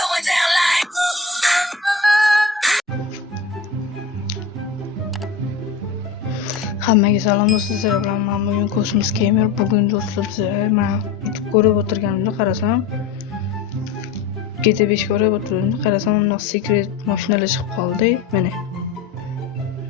going down like. Hammaga salom do'stlar, sizlar bilan men bugun Cosmos Gamer. Bugun do'stlar men YouTube ko'rib o'tirganimda qarasam GTA 5 ko'rib o'tirganimda qarasam unda secret mashinalar chiqib qoldi. Mana.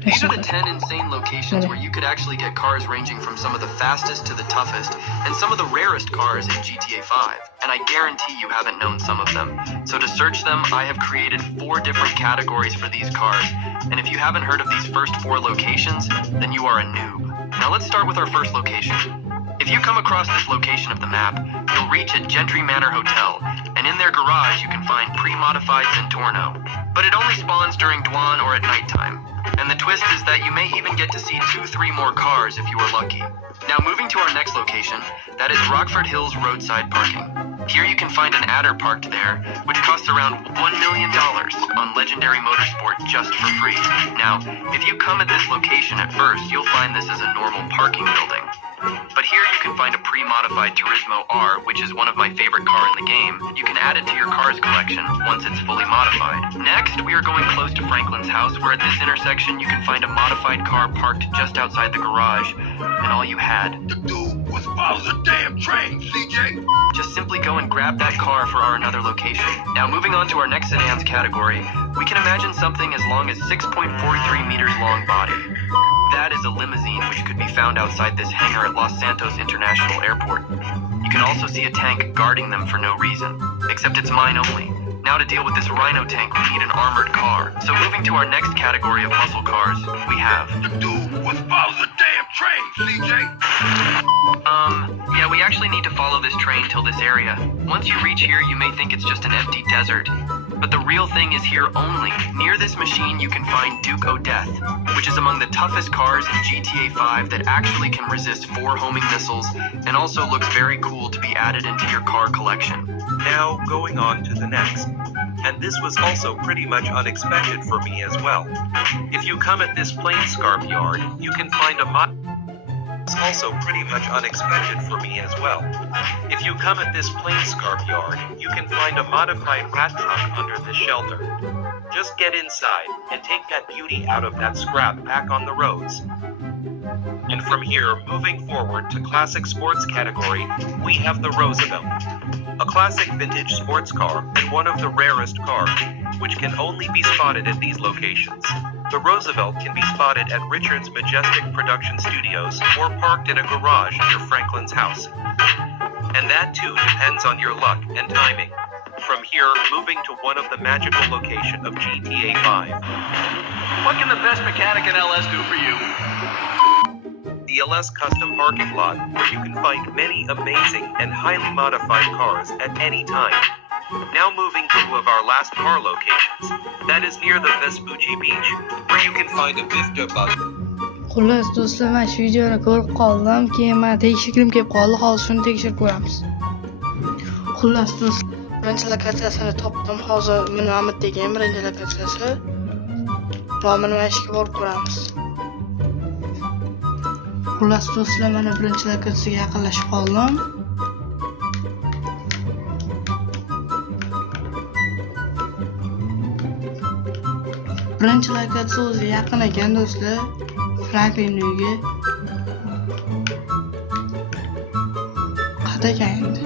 These are the 10 insane locations where you could actually get cars ranging from some of the fastest to the toughest and some of the rarest cars in GTA 5. And I guarantee you haven't known some of them. So to search them, I have created 4 different categories for these cars. And if you haven't heard of these first 4 locations, then you are a noob. Now let's start with our first location. If you come across this location of the map, you'll reach at Gentry Manor Hotel, and in their garage you can find pre-modified Zentorno. But it only spawns during dawn or at nighttime. And the twist is that you may even get to see 2-3 more cars if you are lucky. Now moving to our next location, that is Rockford Hills roadside parking. Here you can find an adder parked there, which costs around $1 million on Legendary Motorsport just for free. Now, if you come at this location at first, you'll find this is a normal parking building. But here you can find a pre-modified Turismo R, which is one of my favorite car in the game. You can add it to your car's collection once it's fully modified. Next, we are going close to Franklin's house, where at this intersection you can find a modified car parked just outside the garage, and all you had. The dude was following the damn train, CJ. Just simply go and grab that car for our another location. Now moving on to our next sedans category, we can imagine something as long as 6.43 meters long body. That is a limousine which could be found outside this hangar at Los Santos International Airport. You can also see a tank guarding them for no reason, except it's mine only. Now to deal with this Rhino tank, we need an armored car. So moving to our next category of muscle cars, we have... The dude was following the damn train, CJ. Yeah, we actually need to follow this train till this area. Once you reach here, you may think it's just an empty desert. But the real thing is here only. Near this machine, you can find Duke O'Death, which is among the toughest cars in GTA 5 that actually can resist 4 homing missiles and also looks very cool to be added into your car collection. Now going on to the next. And this was also pretty much unexpected for me as well. If you come at this Planescarp yard, you can find a It's also pretty much unexpected for me as well. If you come at this Planescarp yard, you can find a modified rat trunk under this shelter. Just get inside and take that beauty out of that scrap back on the roads. And from here, moving forward to classic sports category, we have the Roosevelt. A classic vintage sports car and one of the rarest cars, which can only be spotted at these locations. The Roosevelt can be spotted at Richard's Majestic Production Studios or parked in a garage near Franklin's house. And that too depends on your luck and timing. From here, moving to one of the magical locations of GTA 5. What can the best mechanic in LS do for you? The LS Custom Parking Lot, where you can find many amazing and highly modified cars at any time. Now moving to one of our last car locations, that is near the Vespucci Beach, where you can find a Vifta bus. Xullas do'stlar, men shu videoni ko'rib qoldim, keyin men tekshirgim kelib qoldi, hozir shuni tekshirib ko'ramiz. Xullas do'stlar, birinchi lokatsiyasini topdim, hozir meni Ahmad degan birinchi lokatsiyasi. Va buni mana ishga borib ko'ramiz. Xullas do'stlar, mana birinchi lokatsiyaga yaqinlashib qoldim. Birinchi lokatsiya o'zi yaqin ekan do'stlar. Franklin uyiga. Qayerda ekan endi?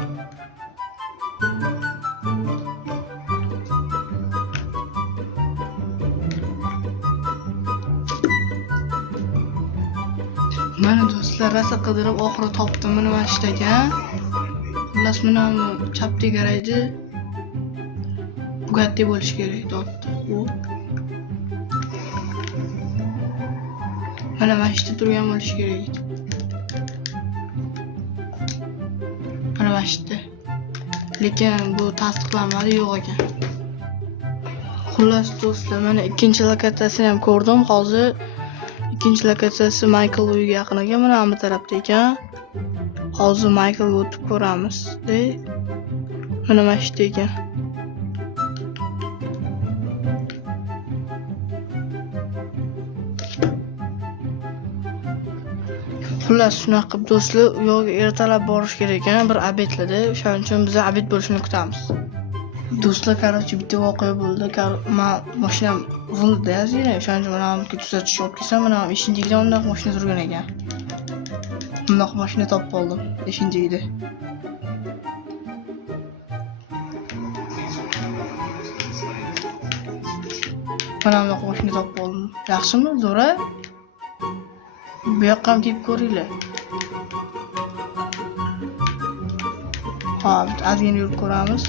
Mana do'stlar, rosa qidirib oxiri topdim. Buni mana shu ekan. Xullas buni chapda garajda Bugatti bo'lish kerak topdi. Bu mana mashina turgan bo'lish kerak. Mana mashina. Lekin bu tasdiqlanmadi, yo'q ekan. Xullas do'stlar, mana ikkinchi lokatsiyasini ham ko'rdim. Hozir ikkinchi lokatsiyasi Michael uyiga yaqin ekan. Mana bu tarafda ekan. Hozir Michaelga o'tib ko'ramiz. Mana mashina ekan. Xullas shunaqa qilib do'stlar, u yoqqa ertalab borish kerak ekan, bir obedlarda. O'shaning uchun biz obed bo'lishini kutamiz. Do'stlar, короче, bitta voqea bo'ldi. Mashinam urildi azina. O'shaning uchun mana bu tuzatishga olib kelsam, mana 5-yilda undoq mashina surgan ekan. Bundoq mashina topib oldim 5-yilda. Mana bundoq mashina topib oldim. Yaxshimi, zo'ra? Bu yoqqa ham kelib ko'ringlar. Hop, ozgina yurib ko'ramiz.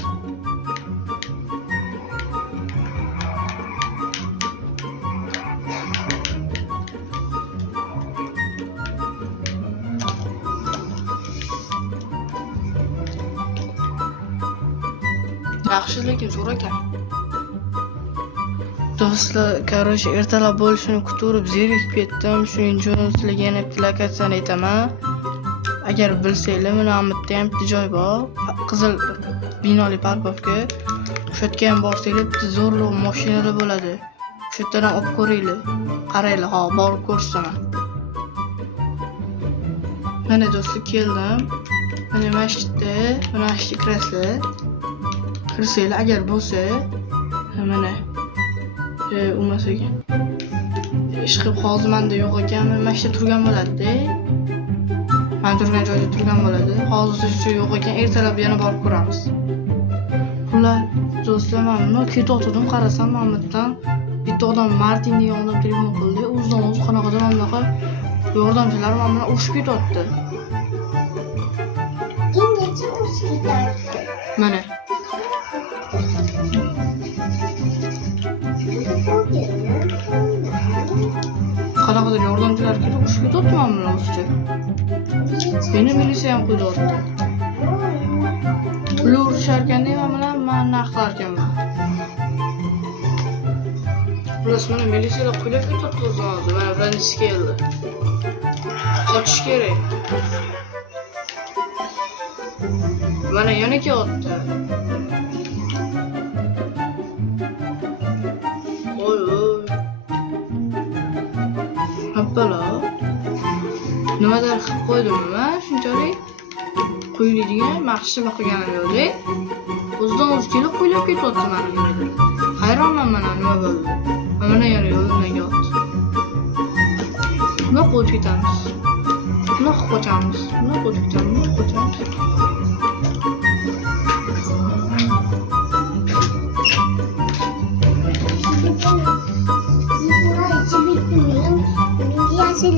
Yaxshi, lekin zo'r ekan. Do'stlar, короче, ertalab bo'lishini kutib zerikib ketdim. Shuning uchun sizlarga yana bitta lokatsiyani aytaman. Agar bilsanglar, mana bu yerda ham bitta joy bor. Qizil binoli parkovka. O'sha yerga ham borsanglar, bitta zo'rroq mashinalar bo'ladi. Shu yerdan ham olib ko'ringlar. Qaranglar, ha, borib ko'rsaman. Mana do'stlar, keldim. Mana masjidda, mana masjidga kirasizlar. Kirsanglar, agar bo'lsa, mana bo'lmasa ekan. Ish qilib hozir menda yo'q ekan, mana shu turgan bo'ladi-da. Men turgan joyda turgan bo'ladi. Hozircha yo'q ekan, ertalab yana borib ko'ramiz. Xullas, do'stlar, men buni ketayotgandim, qarasam Mahmuddan bitta odam Martin degan odam telefon qildi. O'zidan-o'zi qanaqadir bunaqa yordamchilar men bilan urushib ketyapti. Necha urushib ketyapti? Mana qanaqadir yordamchilar kelib urushib ketyapti men bilan o'zicha. Beni militsiya ham qo'ydi. Ular urusharkan men bilan men naq qilarkanman. Plus mana militsiyalar qo'ylab ketyapti o'zimizga. Mana birinchisi keldi. Qochish kerak. Mana yana kelyapti. Oy. Hoppala. Nimadir qilib qo'ydimmi? Shunchalik qo'yiladigan maxshima qilganim yo'q-da. O'zidan o'zi kelib qo'ylab ketyapti meni. Hayronman mana nima bo'ldi. Mana yana yo'limdan kelyapti. Nima qo'yib ketamiz? Nima qo'yamiz? Nima qo'yib ketamiz? Nima qo'yamiz?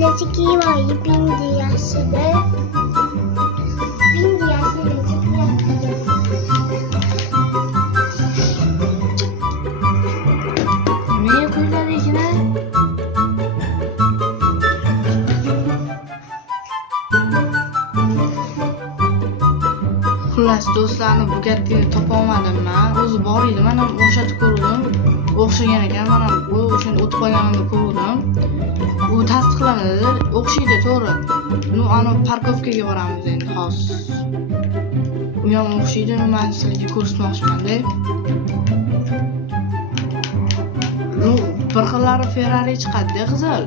Yaşlıcık iyi var, bindi yaşlı. Bindi yaşlıcık yapıyor. Niye koydular içine? Xullas, do'stlarni bu gattini topa olmadim men. O'zi bor edi, men ham o'xshatib ko'rdim. O'xshagan ekan, men ham o'shanda o'tib qolganimni ko'rdim. U tasdiqlanadi, o'xshaydi, to'g'ri. Nu ana parkovkaga boramiz endi hozir. U ham o'xshaydi, men sizlarga ko'rsatmoqchiman-da. Nu bir xillari Ferrari chiqadi-da, qizil.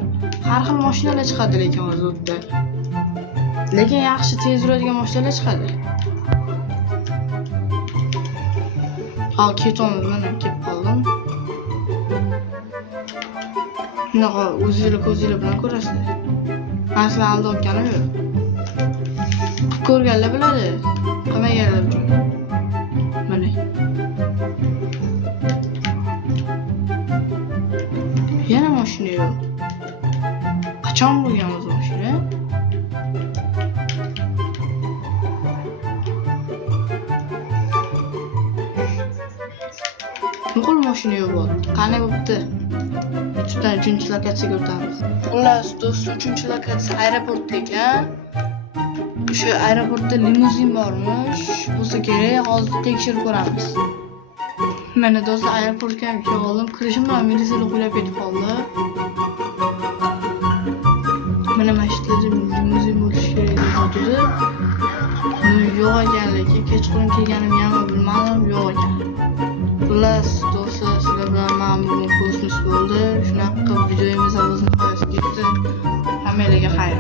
Har xil mashinalar chiqadi lekin o'zi o'tda. Lekin yaxshi tez yuradigan mashinalar chiqadi. Ha, ketamiz, mana kelib qoldim. Bunaqa o'zinglar ko'zinglar bilan ko'rasizlar. Men sizlarni aldayotganim yo'q. Ko'rganlar biladi. Qilmaganlar uchun. Mana. Yana mashina yo'q. Qachon bo'lgan o'zi mashina? Nuqul mashina yo'q bo'ldi. Qani bo'pti? YouTube'dan 3-chi lokatsiyaga o'tamiz. Xullas, do'stlar, 3-chi lokatsiya aeroport ekan. O'sha aeroportda limuzin bormish. Bo'lsa kerak, hozir tekshirib ko'ramiz. Mana do'stlar, aeroportga ham kelib oldim. Kirishimdan militsiyalar qo'ylab ketib qoldi. Mana masjidda limuzin bo'lishi kerak deb aytdi. Yo'q ekan, lekin kechqurun kelganimni ham bilmadim, yo'q ekan. Xullas, do'stlar, sizlar bilan men bugun kosmos bo'ldi. Shunaqa videomiz o'z nihoyasiga yetdi. Hammalarga xayr.